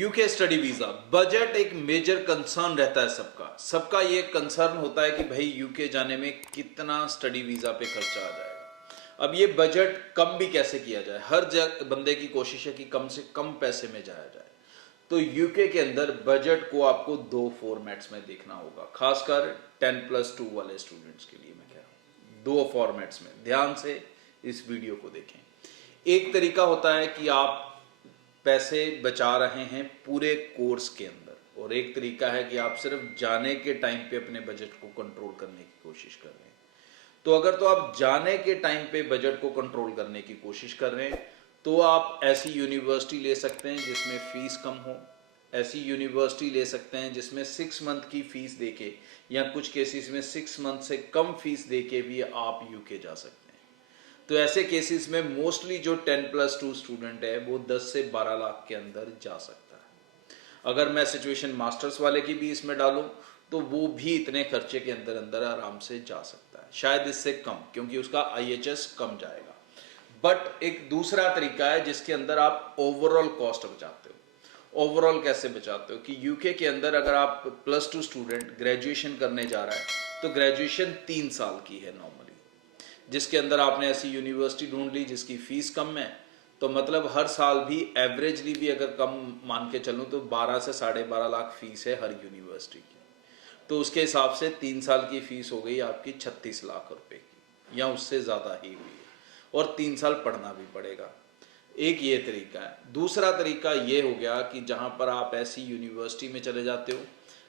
UK study visa budget एक major concern रहता है सबका ये कंसर्न होता है कि भाई यूके जाने में कितना स्टडी वीजा पे खर्चा आ जाएगा। अब ये बजट कम भी कैसे किया जाए, हर बंदे की कोशिश है कि कम से कम पैसे में जाया जाए। तो यूके के अंदर बजट को आपको दो फॉर्मेट्स में देखना होगा, खासकर 10+2 वाले स्टूडेंट्स के लिए मैं कह रहा हूँ। दो फॉर्मेट्स में ध्यान से इस वीडियो को देखें। एक तरीका होता है कि आप पैसे बचा रहे हैं पूरे कोर्स के अंदर, और एक तरीका है कि आप सिर्फ जाने के टाइम पे अपने बजट को कंट्रोल करने की कोशिश कर रहे हैं। तो अगर तो आप जाने के टाइम पे बजट को कंट्रोल करने की कोशिश कर रहे हैं तो आप ऐसी यूनिवर्सिटी ले सकते हैं जिसमें फीस कम हो, ऐसी यूनिवर्सिटी ले सकते हैं जिसमें 6 मंथ की फीस देके या कुछ केसेस में 6 मंथ से कम फीस देके भी आप यूके जा सकते हैं। तो ऐसे केसेस में मोस्टली जो 10+2 स्टूडेंट है वो 10 से 12 लाख के अंदर जा सकता है। अगर मैं सिचुएशन मास्टर्स वाले की भी इसमें डालूं तो वो भी इतने खर्चे के अंदर अंदर आराम से जा सकता है, शायद इससे कम, क्योंकि उसका IHS कम जाएगा। बट एक दूसरा तरीका है जिसके अंदर आप ओवरऑल कॉस्ट बचाते हो। ओवरऑल कैसे बचाते हो कि यूके के अंदर अगर आप +2 स्टूडेंट ग्रेजुएशन करने जा रहा है तो ग्रेजुएशन 3 साल की है नॉर्मली, जिसके अंदर आपने ऐसी यूनिवर्सिटी ढूंढ ली जिसकी फीस कम है, तो मतलब हर साल भी एवरेजली भी अगर कम मान के चलूँ तो 12 से 12.5 लाख फीस है हर यूनिवर्सिटी की। तो उसके हिसाब से 3 साल की फीस हो गई आपकी 36 लाख रुपए की, या उससे ज़्यादा ही हुई है, और 3 साल पढ़ना भी पड़ेगा। एक ये तरीका है। दूसरा तरीका ये हो गया कि जहाँ पर आप ऐसी यूनिवर्सिटी में चले जाते हो,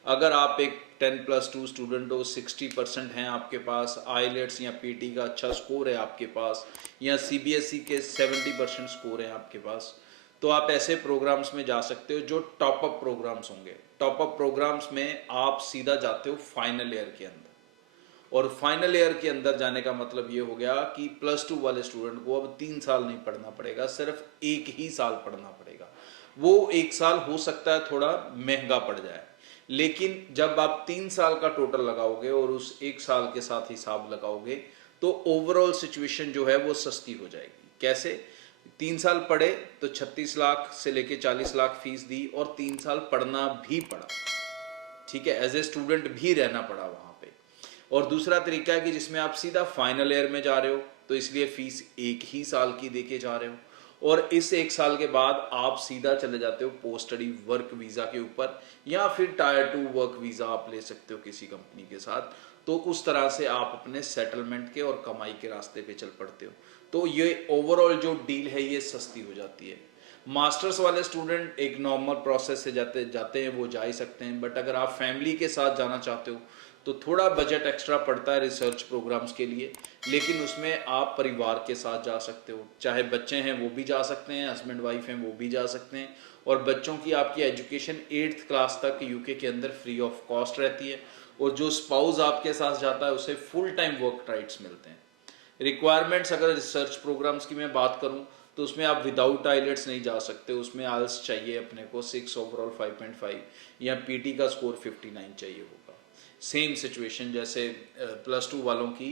अगर आप एक 10+2 स्टूडेंट हो, 60% हैं आपके पास, आईलेट्स या पीटी का अच्छा स्कोर है आपके पास, या CBSE के 70% स्कोर हैं आपके पास, तो आप ऐसे प्रोग्राम्स में जा सकते हो जो टॉप अप प्रोग्राम्स होंगे। टॉप अप प्रोग्राम्स में आप सीधा जाते हो फाइनल ईयर के अंदर, और फाइनल ईयर के अंदर जाने का मतलब ये हो गया कि +2 वाले स्टूडेंट को अब 3 साल नहीं पढ़ना पड़ेगा, सिर्फ 1 ही साल पढ़ना पड़ेगा। वो 1 साल हो सकता है थोड़ा महंगा पड़ जाए, लेकिन जब आप 3 साल का टोटल लगाओगे और उस 1 साल के साथ हिसाब लगाओगे तो ओवरऑल सिचुएशन जो है वो सस्ती हो जाएगी। कैसे? 3 साल पढ़े तो 36 लाख से लेके 40 लाख फीस दी, और 3 साल पढ़ना भी पड़ा, ठीक है, एज ए स्टूडेंट भी रहना पड़ा वहां पे। और दूसरा तरीका है कि जिसमें आप सीधा फाइनल ईयर में जा रहे हो, तो इसलिए फीस 1 ही साल की देके जा रहे हो, और इस 1 साल के बाद आप सीधा चले जाते हो पोस्ट स्टडी वर्क वीज़ा के ऊपर, या फिर टायर 2 वर्क वीज़ा आप ले सकते हो किसी कंपनी के साथ। तो उस तरह से आप अपने सेटलमेंट के और कमाई के रास्ते पे चल पड़ते हो। तो ये ओवरऑल जो डील है ये सस्ती हो जाती है। मास्टर्स वाले स्टूडेंट एक नॉर्मल प्रोसेस से जाते हैं, वो जा ही सकते हैं। बट अगर आप फैमिली के साथ जाना चाहते हो तो थोड़ा बजट एक्स्ट्रा पड़ता है रिसर्च प्रोग्राम्स के लिए, लेकिन उसमें आप परिवार के साथ जा सकते हो। चाहे बच्चे हैं वो भी जा सकते हैं, हस्बैंड वाइफ हैं वो भी जा सकते हैं, और बच्चों की आपकी एजुकेशन 8th क्लास तक यूके के अंदर फ्री ऑफ कॉस्ट रहती है, और जो स्पाउस आपके साथ जाता है उसे फुल टाइम वर्क राइट्स मिलते हैं। रिक्वायरमेंट्स अगर रिसर्च प्रोग्राम्स की मैं बात करूं तो उसमें आप विदाउट आइलेट्स नहीं जा सकते, उसमें आइल्स चाहिए अपने को 6 ओवरऑल 5.5, या पीटी का स्कोर 59 चाहिए होगा। सेम सिचुएशन जैसे +2 वालों की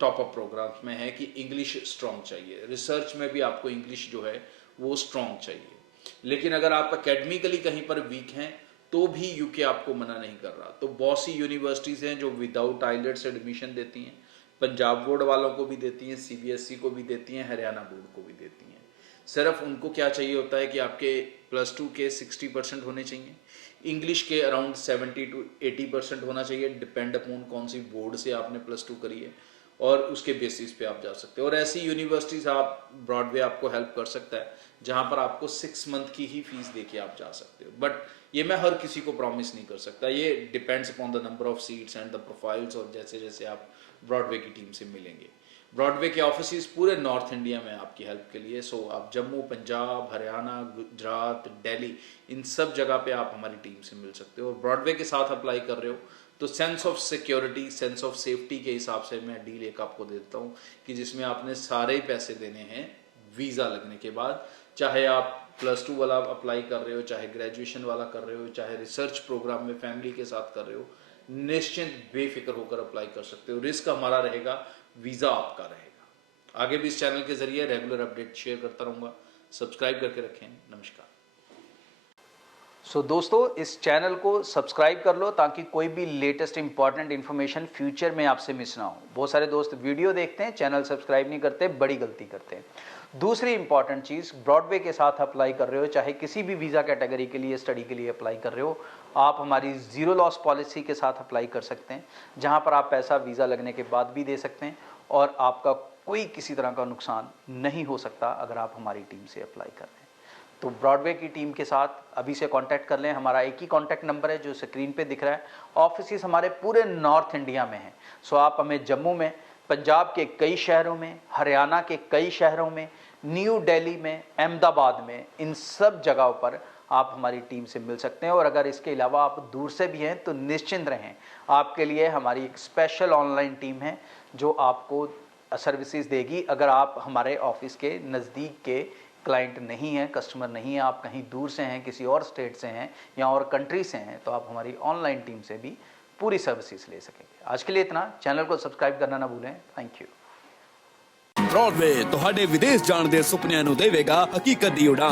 टॉप अप प्रोग्राम्स में है कि इंग्लिश स्ट्रॉन्ग चाहिए। रिसर्च में भी आपको इंग्लिश जो है वो स्ट्रॉन्ग चाहिए, लेकिन अगर आप एकेडमिकली कहीं पर वीक हैं तो भी यूके आपको मना नहीं कर रहा। तो बहुत सी यूनिवर्सिटीज़ हैं जो विदाउट आइलेट्स एडमिशन देती हैं, पंजाब बोर्ड वालों को भी देती हैं, CBSE को भी देती हैं, हरियाणा बोर्ड को भी देती हैं। सिर्फ उनको क्या चाहिए होता है कि आपके +2 के 60% होने चाहिए, इंग्लिश के अराउंड 70 to 80% होना चाहिए, डिपेंड अपॉन कौन सी बोर्ड से आपने +2 करी है, और उसके बेसिस पे आप जा सकते हो। और ऐसी यूनिवर्सिटीज़ आप ब्रॉडवे आपको हेल्प कर सकता है जहाँ पर आपको 6 मंथ की ही फीस देके आप जा सकते हो। बट ये मैं हर किसी को प्रॉमिस नहीं कर सकता, ये depends upon the number of seats and the profiles, और जैसे जैसे आप ब्रॉडवे की टीम से मिलेंगे। ब्रॉडवे के ऑफिस पूरे नॉर्थ इंडिया में आपकी हेल्प के लिए। सो आप जम्मू, पंजाब, हरियाणा, गुजरात, दिल्ली, इन सब जगह पे आप हमारी टीम से मिल सकते हो। और ब्रॉडवे के साथ अप्लाई कर रहे हो तो sense of security, sense of safety के हिसाब से मैं डील एक आपको देता हूँ कि जिसमें आपने सारे पैसे देने हैं वीज़ा लगने के बाद, चाहे आप +2 वाला अप्लाई कर रहे हो, चाहे ग्रेजुएशन वाला कर रहे हो, चाहे रिसर्च प्रोग्राम में फैमिली के साथ कर रहे हो, निश्चिंत बेफिक्र होकर अप्लाई कर सकते हो। रिस्क हमारा रहेगा, वीज़ा आपका रहेगा। आगे भी इस चैनल के जरिए रेगुलर अपडेट शेयर करता रहूँगा। सब्सक्राइब करके रखें। नमस्कार। सो दोस्तों, इस चैनल को सब्सक्राइब कर लो ताकि कोई भी लेटेस्ट इंपॉर्टेंट इन्फॉर्मेशन फ्यूचर में आपसे मिस ना हो। बहुत सारे दोस्त वीडियो देखते हैं, चैनल सब्सक्राइब नहीं करते, बड़ी गलती करते हैं। दूसरी इंपॉर्टेंट चीज़, ब्रॉडवे के साथ अप्लाई कर रहे हो, चाहे किसी भी वीज़ा कैटेगरी के लिए स्टडी के लिए अप्लाई कर रहे हो, आप हमारी ज़ीरो लॉस पॉलिसी के साथ अप्लाई कर सकते हैं, जहाँ पर आप पैसा वीज़ा लगने के बाद भी दे सकते हैं और आपका कोई किसी तरह का नुकसान नहीं हो सकता अगर आप हमारी टीम से अप्लाई कर रहे हैं। तो ब्रॉडवे की टीम के साथ अभी से कांटेक्ट कर लें। हमारा एक ही कांटेक्ट नंबर है जो स्क्रीन पे दिख रहा है। ऑफिस हमारे पूरे नॉर्थ इंडिया में हैं। सो आप हमें जम्मू में, पंजाब के कई शहरों में, हरियाणा के कई शहरों में, न्यू दिल्ली में, अहमदाबाद में, इन सब जगहों पर आप हमारी टीम से मिल सकते हैं। और अगर इसके अलावा आप दूर से भी हैं तो निश्चिंत रहें, आपके लिए हमारी एक स्पेशल ऑनलाइन टीम है जो आपको सर्विसेज देगी। अगर आप हमारे ऑफिस के नज़दीक के क्लाइंट नहीं हैं, कस्टमर नहीं है, आप कहीं दूर से हैं, किसी और स्टेट से हैं या और कंट्री से हैं, तो आप हमारी ऑनलाइन टीम से भी पूरी सर्विसेज ले सकेंगे। आज के लिए इतना। चैनल को सब्सक्राइब करना ना भूलें। Thank you. ब्रॉडवे ਤੁਹਾਡੇ ਵਿਦੇਸ਼ ਜਾਣ ਦੇ ਸੁਪਨਿਆਂ ਨੂੰ ਦੇਵੇਗਾ ਹਕੀਕਤ ਦੀ ਉਡਾਨ।